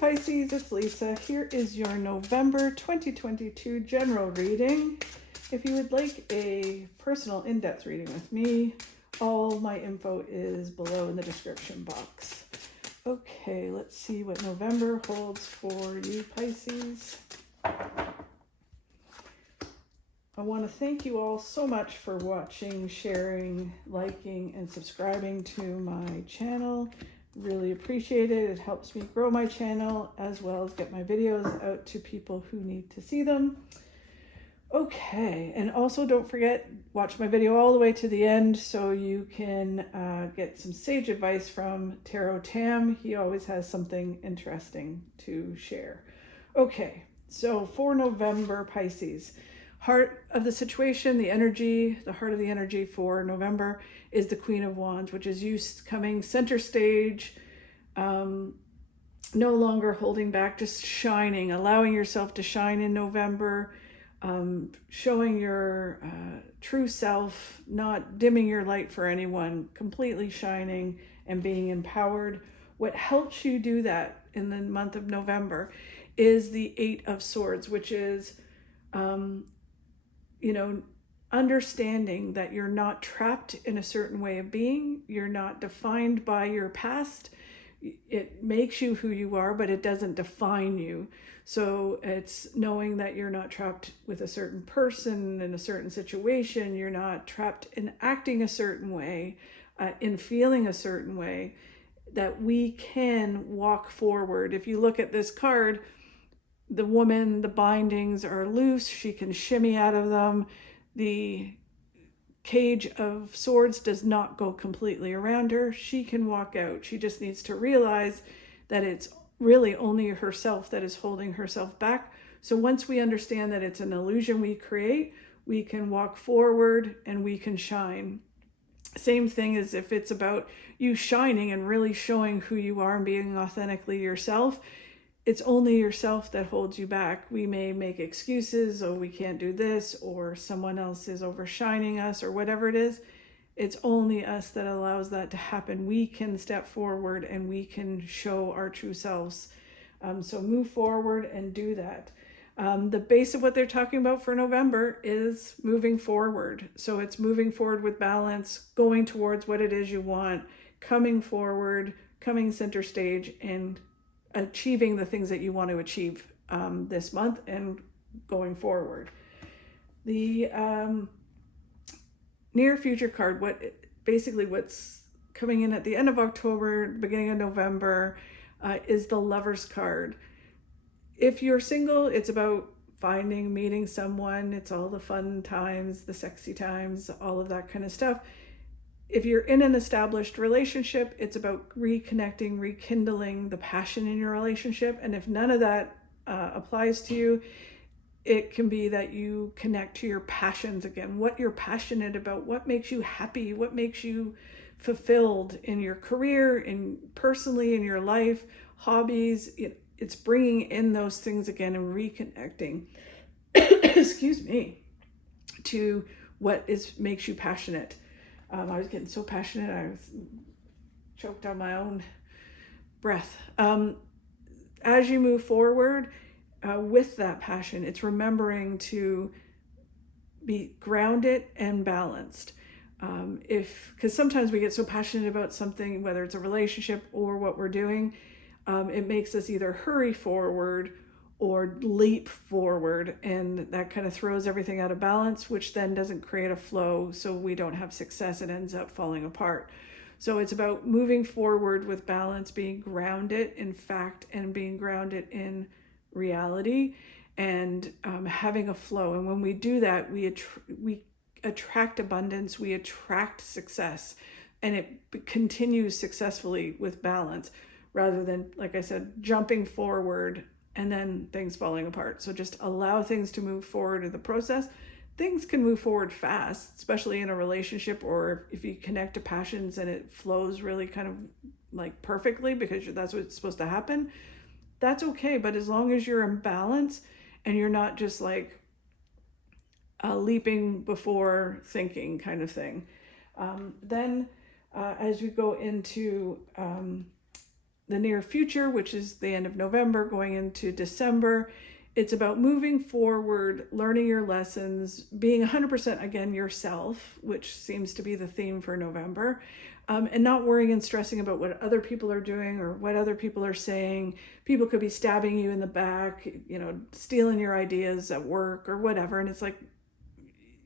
Pisces, it's Lisa. Here is your November 2022 general reading. If you would like a personal in-depth reading with me, all my info is below in the description box. Okay, let's see what November holds for you, Pisces. I want to thank you all so much for watching, sharing, liking, and subscribing to my channel. Really appreciate it. It helps me grow my channel as well as get my videos out to people who need to see them. Okay, and also don't forget, watch my video all the way to the end so you can get some sage advice from Tarot Tam. He always has something interesting to share. Okay, so for November, Pisces, heart of the situation, the energy, the heart of the energy for November is the Queen of Wands, which is you coming center stage, no longer holding back, just shining, allowing yourself to shine in November, showing your true self, not dimming your light for anyone, completely shining and being empowered. What helps you do that in the month of November is the Eight of Swords, which is understanding that you're not trapped in a certain way of being. You're not defined by your past. It makes you who you are, but it doesn't define you. So it's knowing that you're not trapped with a certain person in a certain situation. You're not trapped in acting a certain way, in feeling a certain way, that we can walk forward. If you look at this card, the woman, the bindings are loose. She can shimmy out of them. The cage of swords does not go completely around her. She can walk out. She just needs to realize that it's really only herself that is holding herself back. So once we understand that it's an illusion we create, we can walk forward and we can shine. Same thing as if it's about you shining and really showing who you are and being authentically yourself. It's only yourself that holds you back. We may make excuses, oh, we can't do this, or someone else is overshining us, or whatever it is. It's only us that allows that to happen. We can step forward and we can show our true selves. So move forward and do that. The base of what they're talking about for November is moving forward. So it's moving forward with balance, going towards what it is you want, coming forward, coming center stage, and achieving the things that you want to achieve this month and going forward. The near future card, what's coming in at the end of October, beginning of November, is the Lover's card. If you're single, it's about finding, meeting someone. It's all the fun times, the sexy times, all of that kind of stuff. If you're in an established relationship, it's about reconnecting, rekindling the passion in your relationship. And if none of that applies to you, it can be that you connect to your passions again, what you're passionate about, what makes you happy, what makes you fulfilled in your career, in personally in your life, hobbies. It's bringing in those things again and reconnecting, excuse me, to what makes you passionate. I was getting so passionate, I was choked on my own breath. As you move forward with that passion, it's remembering to be grounded and balanced. Because sometimes we get so passionate about something, whether it's a relationship or what we're doing, it makes us either hurry forward or leap forward, and that kind of throws everything out of balance, which then doesn't create a flow, so we don't have success. It ends up falling apart. So it's about moving forward with balance, being grounded in fact and being grounded in reality, and having a flow. And when we do that, we attract abundance, we attract success, and it continues successfully with balance rather than, like I said, jumping forward and then things falling apart. So just allow things to move forward in the process. Things can move forward fast, especially in a relationship, or if you connect to passions and it flows really kind of like perfectly because that's what's supposed to happen. That's okay. But as long as you're in balance and you're not just like leaping before thinking kind of thing. Then as we go into the near future, which is the end of November going into December, it's about moving forward, learning your lessons, being 100% again yourself, which seems to be the theme for November, and not worrying and stressing about what other people are doing or what other people are saying. People could be stabbing you in the back, stealing your ideas at work or whatever. And it's like,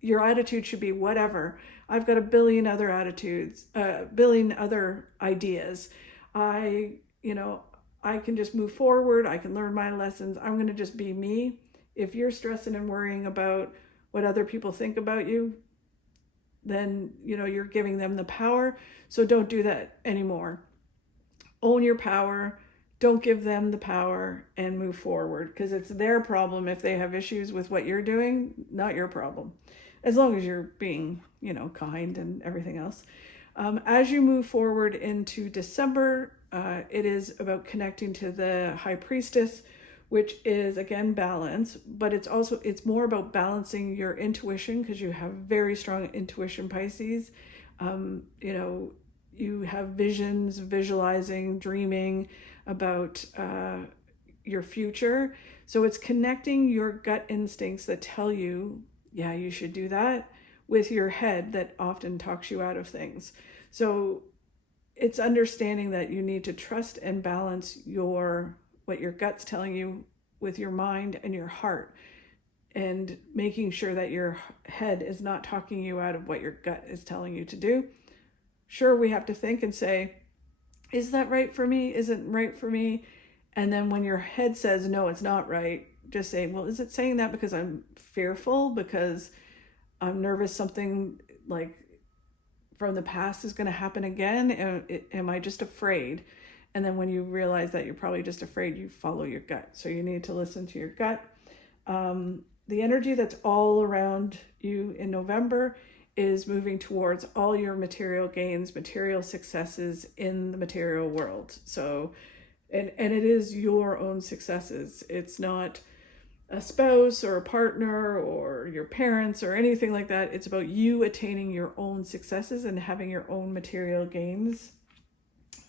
your attitude should be whatever. I've got a billion other attitudes, a billion other ideas. I can just move forward. I can learn my lessons. I'm going to just be me. If you're stressing and worrying about what other people think about you, then, you're giving them the power. So don't do that anymore. Own your power. Don't give them the power and move forward, because it's their problem if they have issues with what you're doing, not your problem. As long as you're being, kind and everything else. As you move forward into December, it is about connecting to the High Priestess, which is again balance, but it's more about balancing your intuition, because you have very strong intuition, Pisces. You have visions, visualizing, dreaming about your future. So it's connecting your gut instincts that tell you, yeah, you should do that, with your head that often talks you out of things. So it's understanding that you need to trust and balance what your gut's telling you with your mind and your heart, and making sure that your head is not talking you out of what your gut is telling you to do. Sure, we have to think and say, is that right for me? Is it right for me? And then when your head says, no, it's not right, just say, well, is it saying that because I'm fearful, because I'm nervous something like from the past is going to happen again? Am I just afraid? And then when you realize that you're probably just afraid, you follow your gut. So you need to listen to your gut. The energy that's all around you in November is moving towards all your material gains, material successes in the material world. So, and it is your own successes. It's not a spouse or a partner or your parents or anything like that. It's about you attaining your own successes and having your own material gains.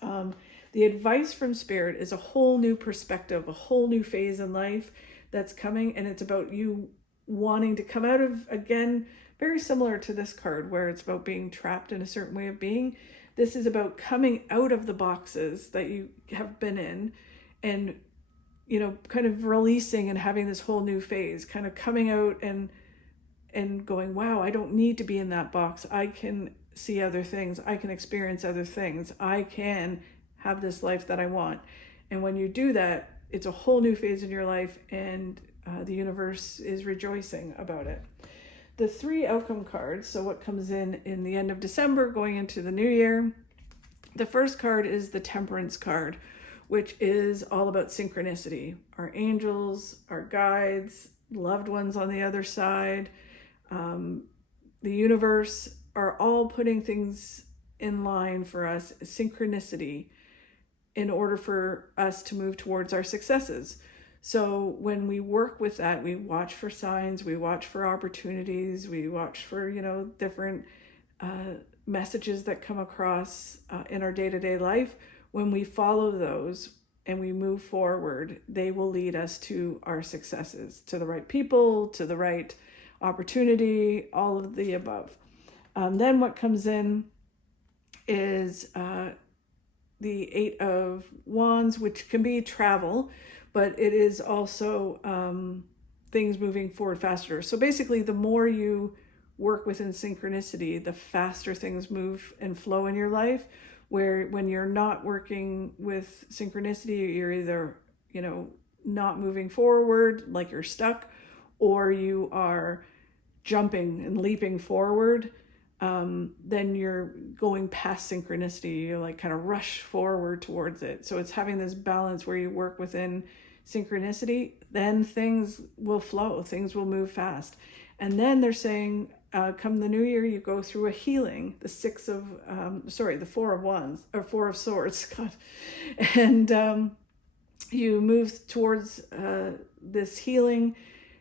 The advice from Spirit is a whole new perspective, a whole new phase in life that's coming. And it's about you wanting to come out of, again, very similar to this card where it's about being trapped in a certain way of being. This is about coming out of the boxes that you have been in and, kind of releasing and having this whole new phase, kind of coming out and going, wow, I don't need to be in that box. I can see other things. I can experience other things. I can have this life that I want. And when you do that, it's a whole new phase in your life, and the universe is rejoicing about it. The 3 outcome cards, so what comes in the end of December going into the new year. The first card is the Temperance card, which is all about synchronicity. Our angels, our guides, loved ones on the other side, the universe are all putting things in line for us, synchronicity, in order for us to move towards our successes. So when we work with that, we watch for signs, we watch for opportunities, we watch for, different messages that come across in our day-to-day life. When we follow those and we move forward, they will lead us to our successes, to the right people, to the right opportunity, all of the above. Then what comes in is the 8 of Wands, which can be travel, but it is also things moving forward faster. So basically, the more you work within synchronicity, the faster things move and flow in your life. Where when you're not working with synchronicity, you're either, not moving forward, like you're stuck, or you are jumping and leaping forward. Then you're going past synchronicity. You like kind of rush forward towards it. So it's having this balance where you work within synchronicity, then things will flow, things will move fast. And then they're saying, come the new year, you go through a healing, the 4 of Wands, or 4 of Swords, God. And you move towards this healing,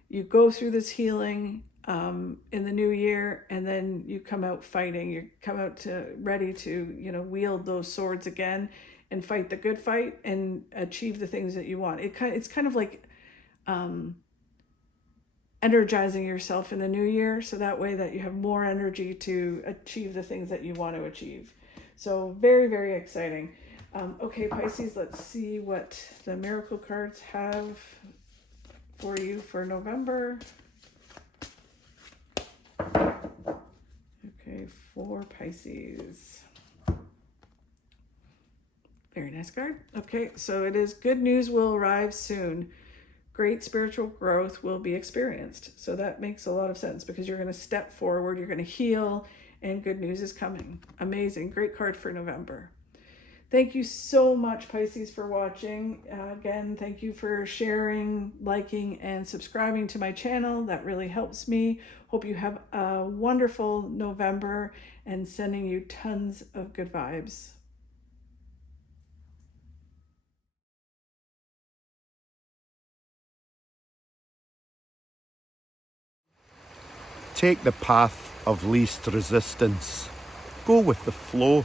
you go through this healing in the new year, and then you come out fighting, you come out ready to, wield those swords again and fight the good fight and achieve the things that you want. It's kind of like energizing yourself in the new year, so that way that you have more energy to achieve the things that you want to achieve. So very, very exciting. Okay, Pisces, let's see what the miracle cards have for you for November. Okay, for Pisces. Very nice card. Okay, so it is good news will arrive soon. Great spiritual growth will be experienced. So that makes a lot of sense because you're going to step forward, you're going to heal, and good news is coming. Amazing. Great card for November. Thank you so much, Pisces, for watching. Again, thank you for sharing, liking, and subscribing to my channel. That really helps me. Hope you have a wonderful November and sending you tons of good vibes. Take the path of least resistance. Go with the flow.